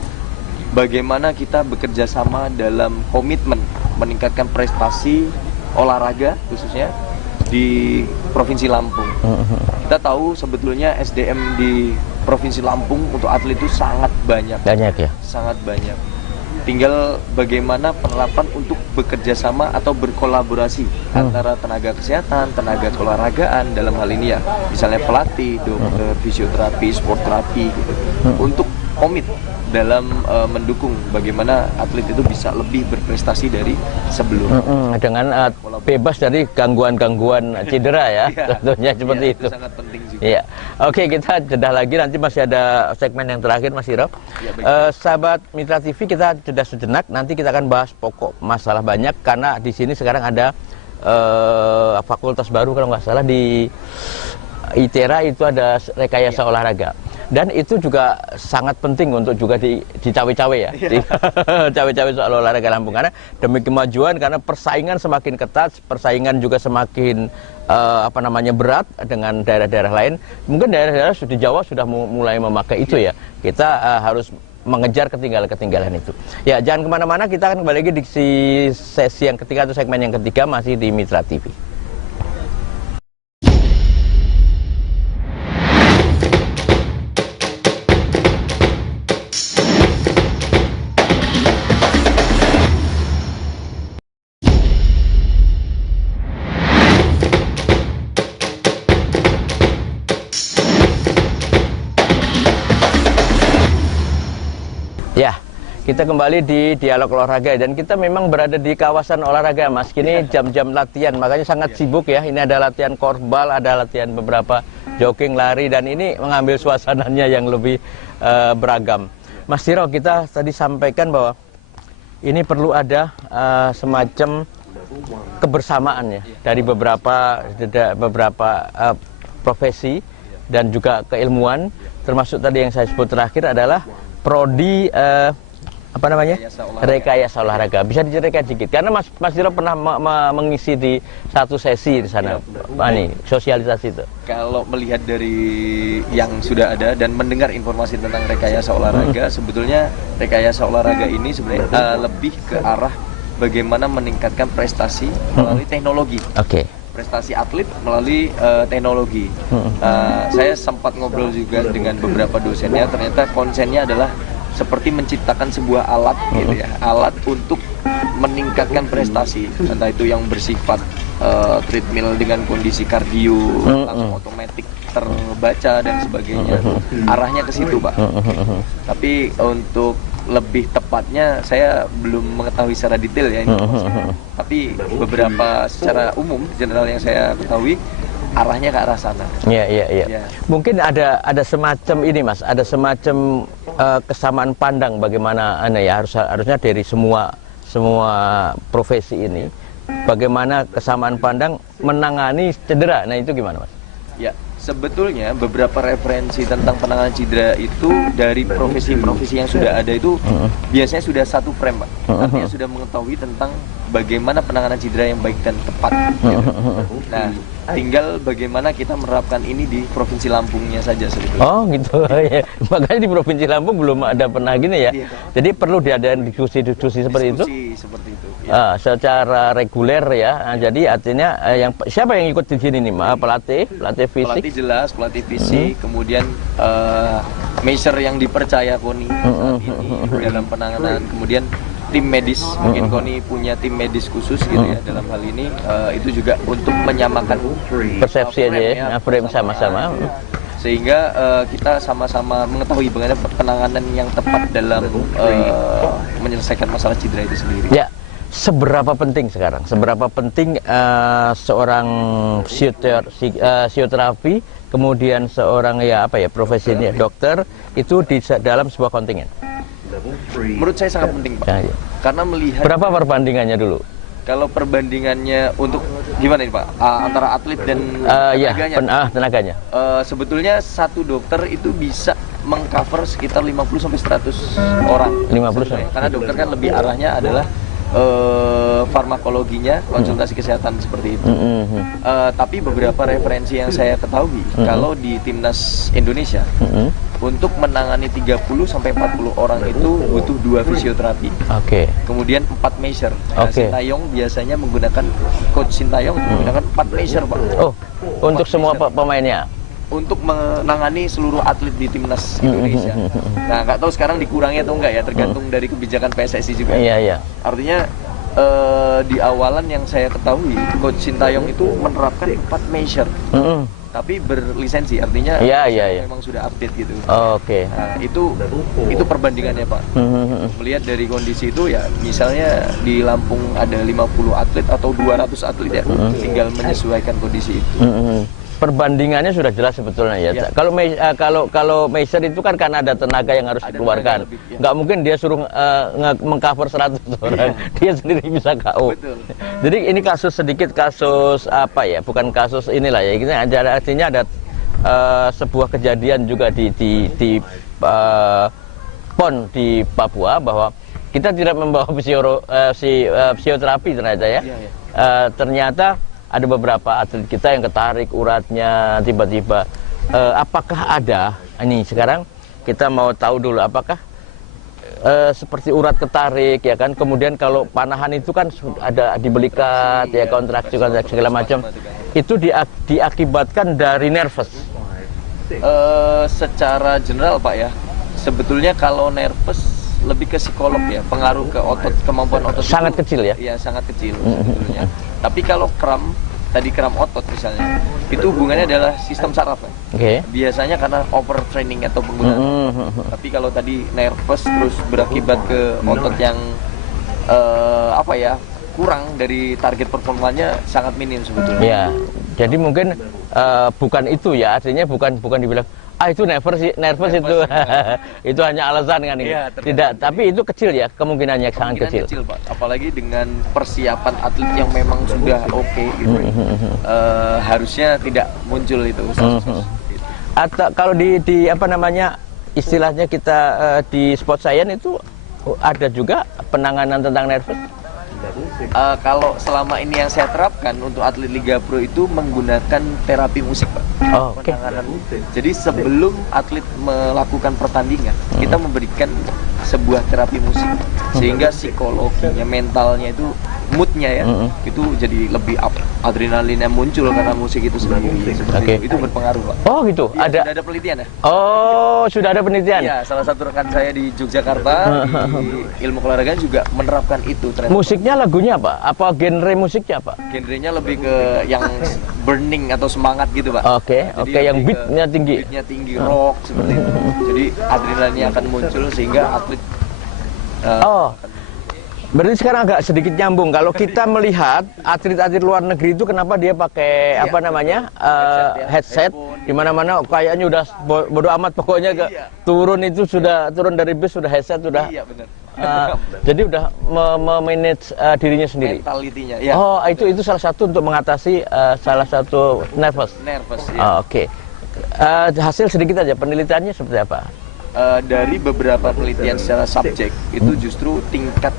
bagaimana kita bekerja sama dalam komitmen meningkatkan prestasi olahraga khususnya di Provinsi Lampung. Kita tahu sebetulnya SDM di Provinsi Lampung untuk atlet itu sangat banyak. Sangat banyak. Tinggal bagaimana penerapan untuk bekerja sama atau berkolaborasi antara tenaga kesehatan, tenaga keolahragaan dalam hal ini ya, misalnya pelatih, dokter, fisioterapi, sport terapi gitu, untuk komit dalam mendukung bagaimana atlet itu bisa lebih berprestasi dari sebelumnya. Dengan bebas dari gangguan-gangguan cedera ya, tentunya seperti itu. Sangat penting juga. Oke, kita jeda lagi, nanti masih ada segmen yang terakhir Mas Siro. Sahabat Mitra TV, kita jeda sejenak, nanti kita akan bahas pokok masalah banyak, karena di sini sekarang ada fakultas baru kalau nggak salah di ITERA, itu ada rekayasa olahraga. Dan itu juga sangat penting untuk juga di cawe-cawe ya, cawe-cawe soal olahraga Lampung, karena demi kemajuan, karena persaingan semakin ketat, persaingan juga semakin berat dengan daerah-daerah lain. Mungkin daerah-daerah di Jawa sudah mulai memakai itu ya. Kita harus mengejar ketinggalan itu. Ya, jangan kemana-mana, kita akan kembali lagi di sesi yang ketiga atau segmen yang ketiga, masih di Mitra TV. Ya, kita kembali di Dialog Olahraga, dan kita memang berada di kawasan olahraga Mas. Kini jam-jam latihan, makanya sangat sibuk ya. Ini ada latihan korbal, ada latihan beberapa jogging, lari, dan ini mengambil suasananya yang lebih beragam. Mas Siro, kita tadi sampaikan bahwa ini perlu ada semacam kebersamaan ya dari beberapa profesi dan juga keilmuan, termasuk tadi yang saya sebut terakhir adalah prodi rekayasa olahraga. Bisa diceritakan sedikit, karena Mas Siro pernah mengisi di satu sesi di sana, sosialisasi itu. Kalau melihat dari yang sudah ada dan mendengar informasi tentang rekayasa olahraga, sebetulnya rekayasa olahraga ini sebenarnya lebih ke arah bagaimana meningkatkan prestasi melalui teknologi. Prestasi atlet melalui teknologi. Saya sempat ngobrol juga dengan beberapa dosennya, ternyata konsennya adalah seperti menciptakan sebuah alat gitu ya, alat untuk meningkatkan prestasi, entah itu yang bersifat treadmill dengan kondisi kardio langsung otomatis terbaca dan sebagainya. Arahnya ke situ Pak. Tapi untuk lebih tepatnya saya belum mengetahui secara detail ya informasinya. Tapi beberapa secara umum general yang saya ketahui arahnya ke arah sana. Iya. Mungkin ada semacam ini Mas, ada semacam kesamaan pandang bagaimana harusnya dari semua profesi ini, bagaimana kesamaan pandang menangani cedera. Nah, itu gimana Mas? Ya, sebetulnya beberapa referensi tentang penanganan cedera itu dari profesi-profesi yang sudah ada itu biasanya sudah satu frame Pak. Artinya sudah mengetahui tentang bagaimana penanganan cedera yang baik dan tepat. Gitu. Nah, tinggal bagaimana kita menerapkan ini di Provinsi Lampungnya saja sebetulnya. Oh gitu ya. Makanya di Provinsi Lampung belum ada pernah gini ya. Iya. Jadi perlu diadakan diskusi-diskusi seperti itu. Seperti itu. Ya. Secara reguler ya. Jadi artinya siapa yang ikut di sini nih, pelatih fisik? Pelatih jelas, pelatih fisik, kemudian measure yang dipercaya KONI saat ini dalam penanganan, kemudian tim medis, mungkin KONI punya tim medis khusus gitu ya dalam hal ini, itu juga untuk menyamakan persepsi aja ya, frame sama-sama. Sehingga kita sama-sama mengetahui bagaimana penanganan yang tepat dalam menyelesaikan masalah cedera itu sendiri. Ya, seberapa penting sekarang? Seberapa penting seorang fisioterapi, kemudian seorang profesinya dokter itu di dalam sebuah kontingen? Menurut saya sangat penting, Pak. Ya. Karena melihat berapa perbandingannya dulu? Kalau perbandingannya untuk gimana nih Pak, antara atlet dan tenaganya? Tenaganya. Sebetulnya satu dokter itu bisa mengcover sekitar 50-100 orang. 50. Karena dokter kan lebih arahnya adalah farmakologinya, konsultasi kesehatan seperti itu. Tapi beberapa referensi yang saya ketahui, kalau di timnas Indonesia, untuk menangani 30-40 orang itu butuh 2 fisioterapi. Kemudian 4 measure. Sintayong biasanya menggunakan coach Sintayong menggunakan 4 measure, Pak. Oh, untuk semua pemainnya. Untuk menangani seluruh atlet di timnas Indonesia. Nah, nggak tahu sekarang dikurangi atau enggak ya, tergantung dari kebijakan PSSI juga. Iya. Artinya di awalan yang saya ketahui, coach Sintayong itu menerapkan 4 measure. Tapi berlisensi, artinya memang sudah update gitu. Nah, itu perbandingannya, Pak. Melihat dari kondisi itu ya, misalnya di Lampung ada 50 atlet atau 200 atlet ya, tinggal menyesuaikan kondisi itu. Perbandingannya sudah jelas sebetulnya ya. Kalau measure itu kan karena ada tenaga yang harus dikeluarkan. Nggak mungkin dia suruh mengcover 100 orang. Dia sendiri bisa KO. Jadi ini kasus bukan kasus inilah ya. Ini artinya ada sebuah kejadian juga di PON di Papua, bahwa kita tidak membawa fisioterapi ternyata ya. Ternyata ada beberapa atlet kita yang ketarik uratnya tiba-tiba. Apakah ada? Ini sekarang kita mau tahu dulu apakah seperti urat ketarik ya kan. Kemudian kalau panahan itu kan ada dibelikat ya, kontraksi segala macam. Itu diakibatkan dari nervous. Secara general Pak ya, sebetulnya kalau nervous lebih ke psikolog ya, pengaruh ke otot, kemampuan otot sangat itu, kecil ya? Iya, sangat kecil sebetulnya. Tapi kalau kram otot misalnya, itu hubungannya adalah sistem saraf kan? Biasanya karena overtraining atau penggunaan. Tapi kalau tadi nervous terus berakibat ke otot yang kurang dari target performanya, sangat minim sebetulnya. Ya, jadi mungkin bukan itu ya, artinya bukan dibilang itu nervous itu itu hanya alasan kan ini. Tidak, tapi itu kecil ya, kemungkinannya sangat kecil. Pak. Apalagi dengan persiapan atlet yang memang sudah oke gitu. Harusnya tidak muncul itu. Atau kalau di istilahnya kita di sport science itu ada juga penanganan tentang nervous. Kalau selama ini yang saya terapkan untuk atlet Liga Pro itu menggunakan terapi musik, Pak. Penanganan. Jadi sebelum atlet melakukan pertandingan, kita memberikan sebuah terapi musik sehingga psikologinya, mentalnya itu, moodnya ya, itu jadi lebih up, adrenalinnya muncul karena musik itu sendiri. Itu berpengaruh, Pak. Oh gitu. Ya, sudah ada penelitian ya? Oh, sudah ada penelitian. Iya, salah satu rekan saya di Yogyakarta di ilmu keolahragaan juga menerapkan itu. Musiknya lagunya apa? Apa genre musiknya apa? Genrenya lebih ke yang burning atau semangat gitu, Pak. Yang beatnya tinggi. Beatnya tinggi, rock seperti itu. Jadi adrenalinnya akan muncul sehingga atlet. Berarti sekarang agak sedikit nyambung. Kalau kita melihat atlet-atlet luar negeri itu kenapa dia pakai headset di mana-mana kayaknya udah bodo amat, pokoknya turun dari bis sudah headset sudah. Iya, benar. Jadi udah memanage dirinya sendiri. Mentalitinya, ya. Itu salah satu untuk mengatasi salah satu nervous. Ya. Hasil sedikit aja, penelitiannya seperti apa? Dari beberapa penelitian secara subjek itu justru tingkat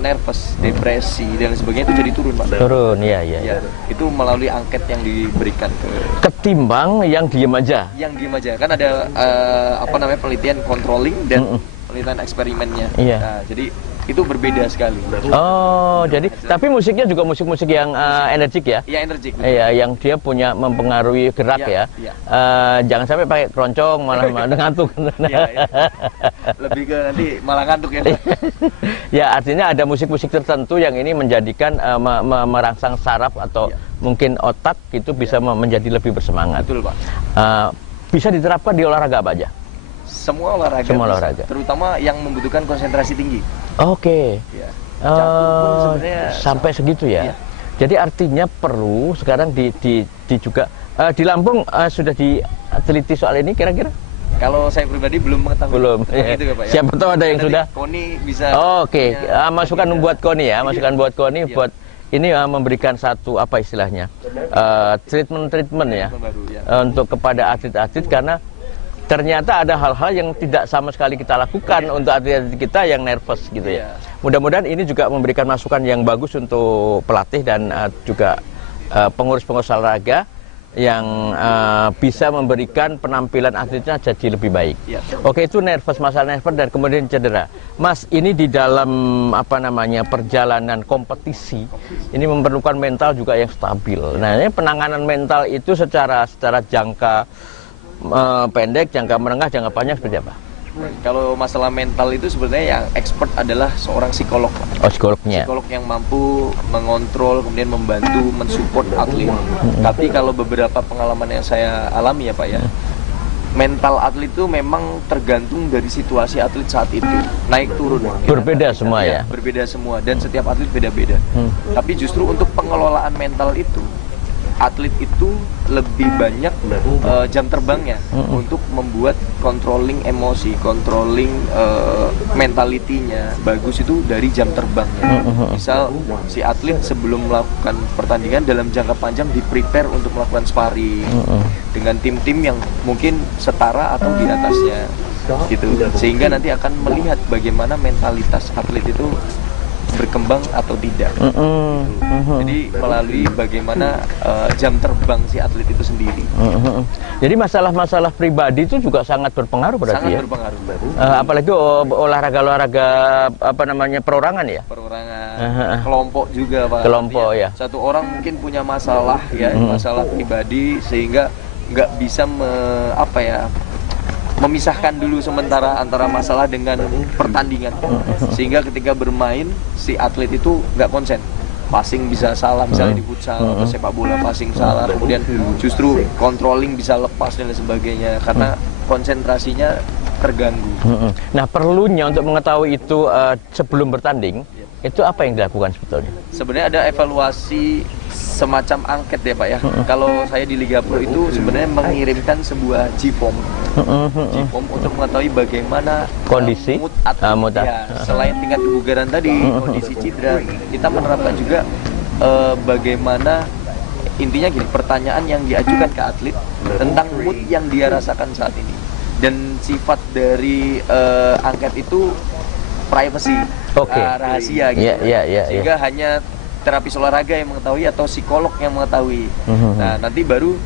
nervous, depresi dan sebagainya itu jadi turun, Pak. Turun, iya. Ya, itu melalui angket yang diberikan ke Ketimbang yang diem aja. yang diem aja. Kan ada penelitian controlling dan penelitian eksperimennya. Iya. Nah, jadi itu berbeda sekali. Oh, jadi tapi musiknya juga musik-musik yang energik ya? Iya, energik. Iya, yang dia punya mempengaruhi gerak Iya, ya. iya. Jangan sampai pakai keroncong malah ngantuk. Iya. Lebih ke nanti malah ngantuk ya. Ya, artinya ada musik-musik tertentu yang ini menjadikan merangsang saraf atau mungkin otak itu bisa menjadi lebih bersemangat. Betul, Pak. Bisa diterapkan di olahraga apa aja? Semua olahraga. Semua bisa. olahraga. Terutama yang membutuhkan konsentrasi tinggi. Oke. Ya. Catur pun sebenarnya Sampai segitu ya. Iya. Jadi artinya perlu sekarang di juga di Lampung sudah diteliti soal ini kira-kira? Kalau saya pribadi belum mengetahui. Belum. Gitu ya, Pak, ya. Siapa tahu ada yang Nanti sudah. Koni bisa. Oke. Masukan buat Koni ya, masukan buat Koni Iya. buat ini memberikan satu apa istilahnya treatment ya, Baru, ya. untuk kepada atlet-atlet karena ternyata ada hal-hal yang tidak sama sekali kita lakukan untuk atlet-atlet kita yang nervous gitu ya. Mudah-mudahan ini juga memberikan masukan yang bagus untuk pelatih dan juga pengurus-pengurus olahraga yang bisa memberikan penampilan atletnya jadi lebih baik. Ya. Oke, itu nervous, masalah nervous dan kemudian cedera. Mas, ini di dalam perjalanan kompetisi ini memerlukan mental juga yang stabil. Nah, ini penanganan mental itu secara jangka pendek, jangka menengah, jangka panjang seperti apa? Kalau masalah mental itu sebenarnya yang expert adalah seorang psikolog, Pak. Oh, psikolognya. Psikolog yang mampu mengontrol, kemudian membantu, mensupport atlet. Tapi kalau beberapa pengalaman yang saya alami ya, Pak ya, mental atlet itu memang tergantung dari situasi atlet saat itu, naik turun. Berbeda semua ya? Berbeda semua, dan setiap atlet beda-beda. Tapi justru untuk pengelolaan mental itu, atlet itu lebih banyak jam terbangnya untuk membuat controlling emosi, controlling mentalitinya bagus itu dari jam terbangnya. Misal si atlet sebelum melakukan pertandingan dalam jangka panjang di-prepare untuk melakukan sparring dengan tim-tim yang mungkin setara atau di atasnya gitu. Sehingga nanti akan melihat bagaimana mentalitas atlet itu berkembang atau tidak. Jadi melalui bagaimana jam terbang si atlet itu sendiri. Jadi masalah-masalah pribadi itu juga sangat berpengaruh berarti ya? Sangat berpengaruh. Apalagi olahraga perorangan ya? Perorangan, kelompok juga, Pak. Kelompok ya. Satu orang mungkin punya masalah ya, masalah pribadi sehingga nggak bisa memisahkan dulu sementara antara masalah dengan pertandingan, sehingga ketika bermain si atlet itu nggak konsen, passing bisa salah misalnya di futsal atau sepak bola, passing salah, kemudian justru controlling bisa lepas dan lain sebagainya karena konsentrasinya terganggu. Nah, perlunya untuk mengetahui itu sebelum bertanding itu apa yang dilakukan sebetulnya? Sebenarnya ada evaluasi semacam angket ya, Pak ya. Kalau saya di Liga Pro itu sebenarnya mengirimkan sebuah G-form untuk mengetahui bagaimana kondisi mood atlet. Ya, selain tingkat kebugaran tadi, kondisi cedera, kita menerapkan juga bagaimana, intinya gini, pertanyaan yang diajukan ke atlet tentang mood yang dia rasakan saat ini. Dan sifat dari angket itu privacy, rahasia gitu. Sehingga hanya terapis olahraga yang mengetahui atau psikolog yang mengetahui. Nah, nanti baru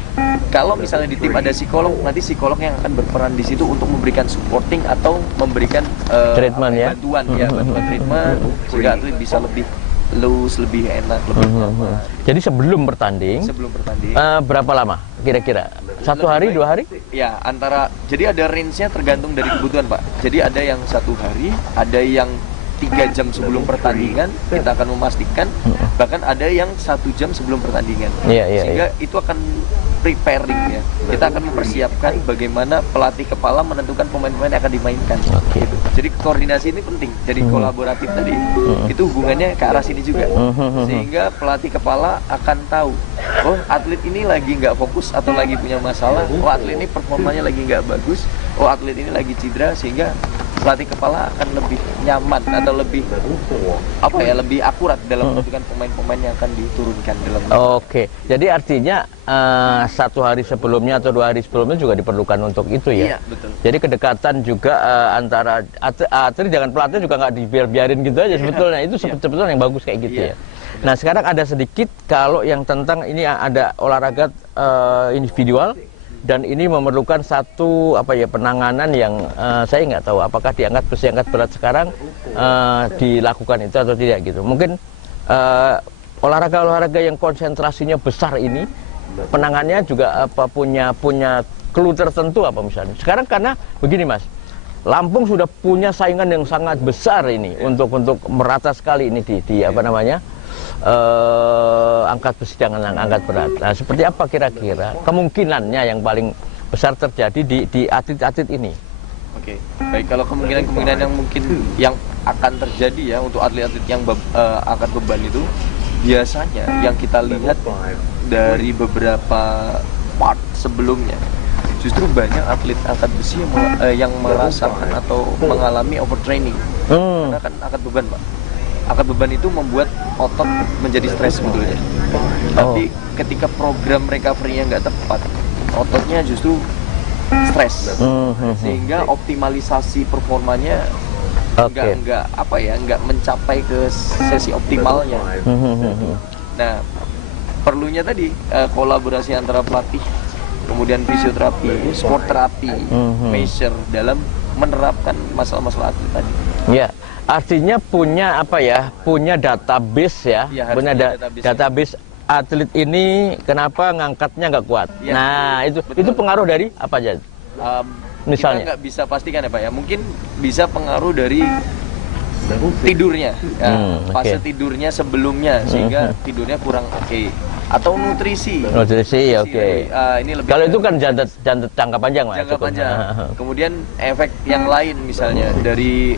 kalau misalnya di tim ada psikolog, nanti psikolog yang akan berperan di situ untuk memberikan supporting atau memberikan bantuan treatment sehingga atlet bisa lebih loose, lebih enak, lebih nyaman. Jadi sebelum bertanding berapa lama kira-kira? 1 hari, 2 hari? Ya, jadi ada range-nya tergantung dari kebutuhan, Pak. Jadi ada yang 1 hari, ada yang 3 jam sebelum pertandingan kita akan memastikan, bahkan ada yang 1 jam sebelum pertandingan. Sehingga itu akan preparing ya. Kita akan mempersiapkan bagaimana pelatih kepala menentukan pemain-pemain yang akan dimainkan. Gitu. Jadi koordinasi ini penting. Jadi kolaboratif tadi itu hubungannya ke arah sini juga. Sehingga pelatih kepala akan tahu, oh atlet ini lagi nggak fokus atau lagi punya masalah. Oh atlet ini performanya lagi nggak bagus. Oh atlet ini lagi cedera, sehingga pelatih kepala akan lebih nyaman atau lebih apa ya, lebih akurat dalam menentukan pemain-pemain yang akan diturunkan dalam. Oke, jadi artinya 1 hari sebelumnya atau 2 hari sebelumnya juga diperlukan untuk itu ya. Iya, betul. Jadi kedekatan juga antara atlet dengan pelatih juga nggak dibiarin gitu aja sebetulnya. Itu sebetulnya yang bagus kayak gitu ya. Nah sekarang ada sedikit kalau yang tentang ini ada olahraga individual. Dan ini memerlukan satu penanganan yang saya nggak tahu apakah diangkat besi angkat berat sekarang dilakukan itu atau tidak gitu. Mungkin olahraga yang konsentrasinya besar ini penanganannya juga punya clue tertentu apa misalnya. Sekarang karena begini Mas, Lampung sudah punya saingan yang sangat besar ini untuk merata sekali ini di angkat besi dengan angkat berat. Nah, seperti apa kira-kira kemungkinannya yang paling besar terjadi di atlet-atlet ini? Oke, baik, kalau kemungkinan yang mungkin yang akan terjadi ya untuk atlet-atlet yang angkat beban itu biasanya yang kita lihat dari beberapa part sebelumnya justru banyak atlet angkat besi yang merasakan atau mengalami overtraining. Karena kan angkat beban, Pak. Angkat beban itu membuat otot menjadi stres sebetulnya. Tapi ketika program recovery-nya nggak tepat, ototnya justru stres. Sehingga optimalisasi performanya nggak mencapai ke sesi optimalnya. Nah, perlunya tadi kolaborasi antara pelatih, kemudian fisioterapi, sport terapi, measure dalam menerapkan masalah-masalah atlet tadi. Ya. Artinya punya punya database ya, punya database atlet ini kenapa ngangkatnya nggak kuat. Ya, nah itu pengaruh dari apa aja? Misalnya kita nggak bisa pastikan ya Pak ya, mungkin bisa pengaruh dari tidurnya, fase tidurnya sebelumnya sehingga tidurnya kurang oke. Atau nutrisi, oke. Ini lebih kalau itu kan jangka panjang Mas. Jangka panjang. Kemudian efek yang lain misalnya dari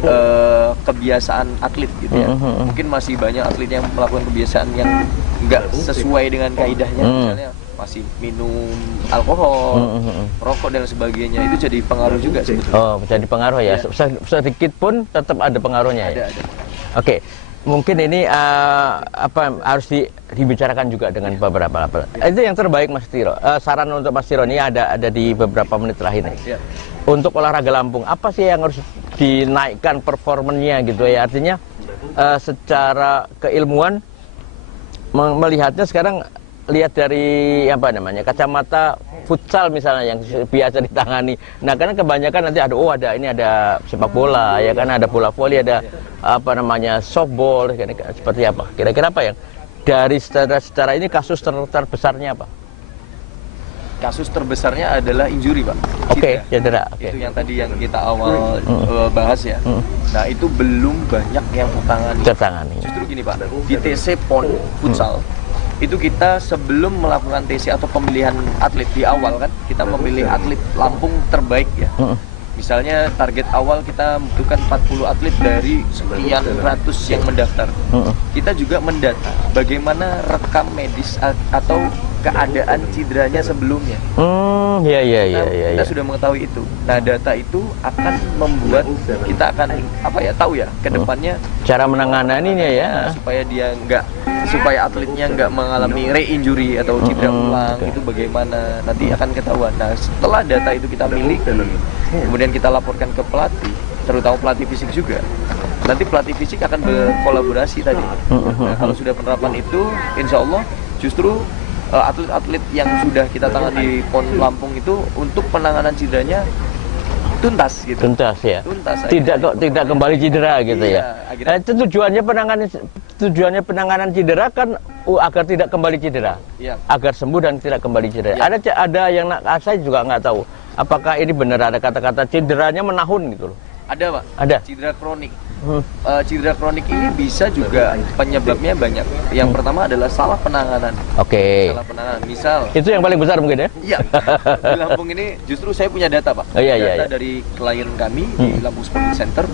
kebiasaan atlet gitu ya. Mungkin masih banyak atlet yang melakukan kebiasaan yang nggak sesuai dengan kaidahnya, misalnya masih minum alkohol, rokok dan sebagainya. Itu jadi pengaruh juga sebetulnya. Jadi pengaruh ya. Sedikit pun tetap ada pengaruhnya ya. Ada. Oke. Mungkin ini harus dibicarakan juga dengan beberapa. Itu yang terbaik Mas Tiro. Saran untuk Mas Tiro ini ada di beberapa menit terakhir nih. Ya. Untuk olahraga Lampung, apa sih yang harus dinaikkan performanya gitu ya? Artinya secara keilmuan melihatnya sekarang lihat dari kacamata futsal misalnya yang biasa ditangani. Nah, karena kebanyakan nanti ada sepak bola ya kan, ada bola voli, ada softball seperti apa? Kira-kira apa yang dari secara ini kasus terbesarnya apa? Kasus terbesarnya adalah injury, Pak. Cedera. Itu yang tadi yang kita awal bahas ya. Nah, itu belum banyak yang tertangani. Justru gini, Pak. Di TC PON futsal itu kita sebelum melakukan TC atau pemilihan atlet di awal kan, kita memilih atlet Lampung terbaik ya. Misalnya target awal kita membutuhkan 40 atlet dari sekian ratus yang mendaftar. Kita juga mendata bagaimana rekam medis atau keadaan cederanya sebelumnya. Kita sudah mengetahui itu. Nah, data itu akan membuat kita akan tahu ya ke depannya cara menanganinya ya, supaya atletnya nggak mengalami re-injury atau cedera ulang. Itu bagaimana nanti akan ketahuan. Nah, setelah data itu kita miliki, kemudian kita laporkan ke pelatih, terutama pelatih fisik juga. Nanti pelatih fisik akan berkolaborasi tadi. Nah, kalau sudah penerapan itu, insya Allah justru atlet-atlet yang sudah kita tangani di PON Lampung itu untuk penanganan cederanya tuntas gitu. Tuntas ya. Tuntas. Tidak kembali cedera gitu ya. Itu tujuannya penanganan cedera kan agar tidak kembali cedera. Agar sembuh dan tidak kembali cedera. Ada yang saya juga nggak tahu apakah ini benar ada kata-kata cederanya menahun gitu loh. Ada, Pak. Ada. Cedera kronik. Cedera kronik ini bisa juga penyebabnya banyak. Yang pertama adalah salah penanganan. Salah penanganan. Misal. Itu yang paling besar mungkin ya? Iya. Di Lampung ini justru saya punya data, Pak. Data dari klien kami di Lampung Sporting Center.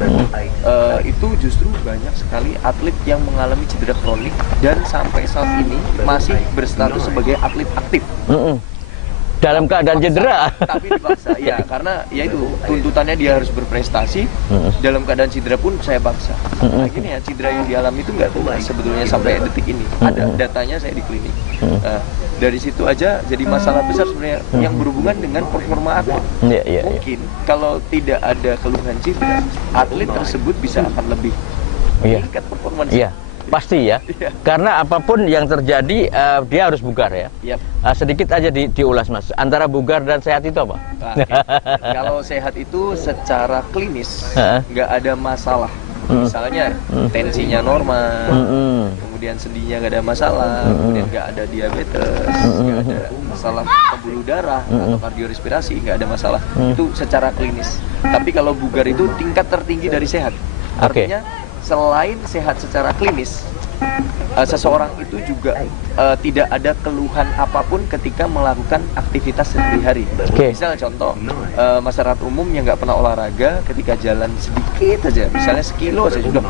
Itu justru banyak sekali atlet yang mengalami cedera kronik dan sampai saat ini masih berstatus sebagai atlet aktif. dalam keadaan cedera. Tapi dipaksa, ya karena ya itu tuntutannya dia harus berprestasi. Dalam keadaan cedera pun saya paksa. Nah, gini ya, cedera yang dialami itu nggak tuh sebetulnya sampai detik ini. Ada datanya saya di klinik. Nah, dari situ aja jadi masalah besar sebenarnya yang berhubungan dengan performa atlet. Mungkin kalau tidak ada keluhan cedera, atlet tersebut bisa akan lebih meningkat performa. Pasti ya, karena apapun yang terjadi dia harus bugar ya. Sedikit aja diulas Mas, antara bugar dan sehat itu apa? Kalau sehat itu secara klinis nggak ada masalah. Misalnya tensinya normal, kemudian sendinya nggak ada masalah, kemudian nggak ada diabetes, nggak ada masalah pembuluh darah atau kardiorespirasi, nggak ada masalah. Itu secara klinis. Tapi kalau bugar itu tingkat tertinggi dari sehat. Artinya selain sehat secara klinis, seseorang itu juga tidak ada keluhan apapun ketika melakukan aktivitas sehari-hari. Misal contoh, masyarakat umum yang nggak pernah olahraga, ketika jalan sedikit aja, misalnya sekilo aja sudah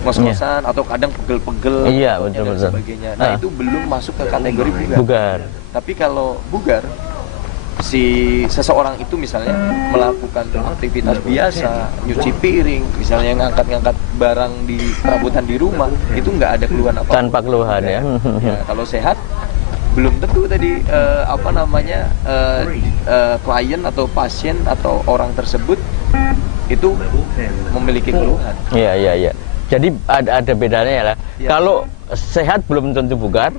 ngos-ngosan atau kadang pegel-pegel dan sebagainya. Nah itu belum masuk ke kategori bugar. Tapi kalau bugar, si seseorang itu misalnya melakukan aktivitas biasa, nyuci piring, misalnya ngangkat-ngangkat barang di perabotan di rumah, itu nggak ada keluhan apa tanpa keluhan ya. Kalau sehat belum tentu tadi klien atau pasien atau orang tersebut itu memiliki keluhan. Iya. Jadi ada bedanya ya lah. Kalau sehat belum tentu bugar,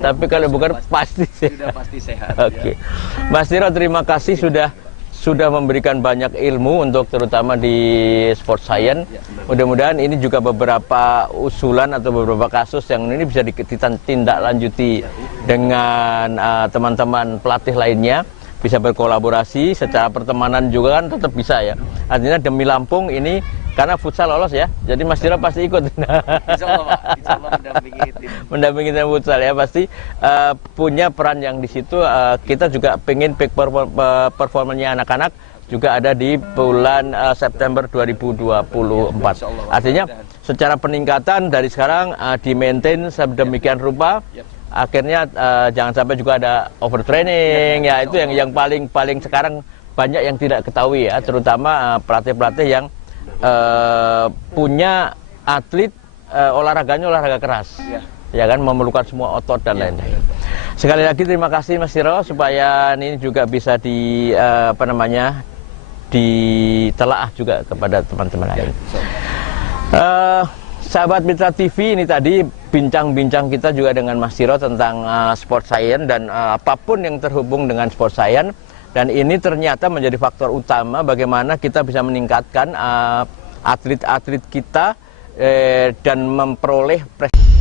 tapi kalau bugar pasti sehat. Sudah pasti sehat. Oke. Mas Tiro, terima kasih sudah memberikan banyak ilmu untuk terutama di sport science. Mudah-mudahan ini juga beberapa usulan atau beberapa kasus yang ini bisa ditindaklanjuti dengan teman-teman pelatih lainnya, bisa berkolaborasi secara pertemanan juga kan tetap bisa ya. Artinya demi Lampung ini, karena futsal lolos ya, jadi Mas Tiro pasti ikut. Insya Allah mendampingi tim futsal ya, pasti punya peran yang di situ. Kita juga pengen peak performanya anak-anak juga ada di bulan September 2024. Artinya secara peningkatan dari sekarang di-maintain sedemikian rupa. Akhirnya jangan sampai juga ada overtraining ya, itu yang paling sekarang banyak yang tidak ketahui ya, terutama pelatih-pelatih yang punya atlet olahraganya olahraga keras, ya kan, memerlukan semua otot dan lain-lain. Sekali lagi terima kasih Mas Tiro, supaya ini juga bisa ditelaah juga kepada teman-teman lain. Sahabat Mitra TV, ini tadi bincang-bincang kita juga dengan Mas Tiro tentang sport science dan apapun yang terhubung dengan sport science. Dan ini ternyata menjadi faktor utama bagaimana kita bisa meningkatkan atlet-atlet kita dan memperoleh prestasi.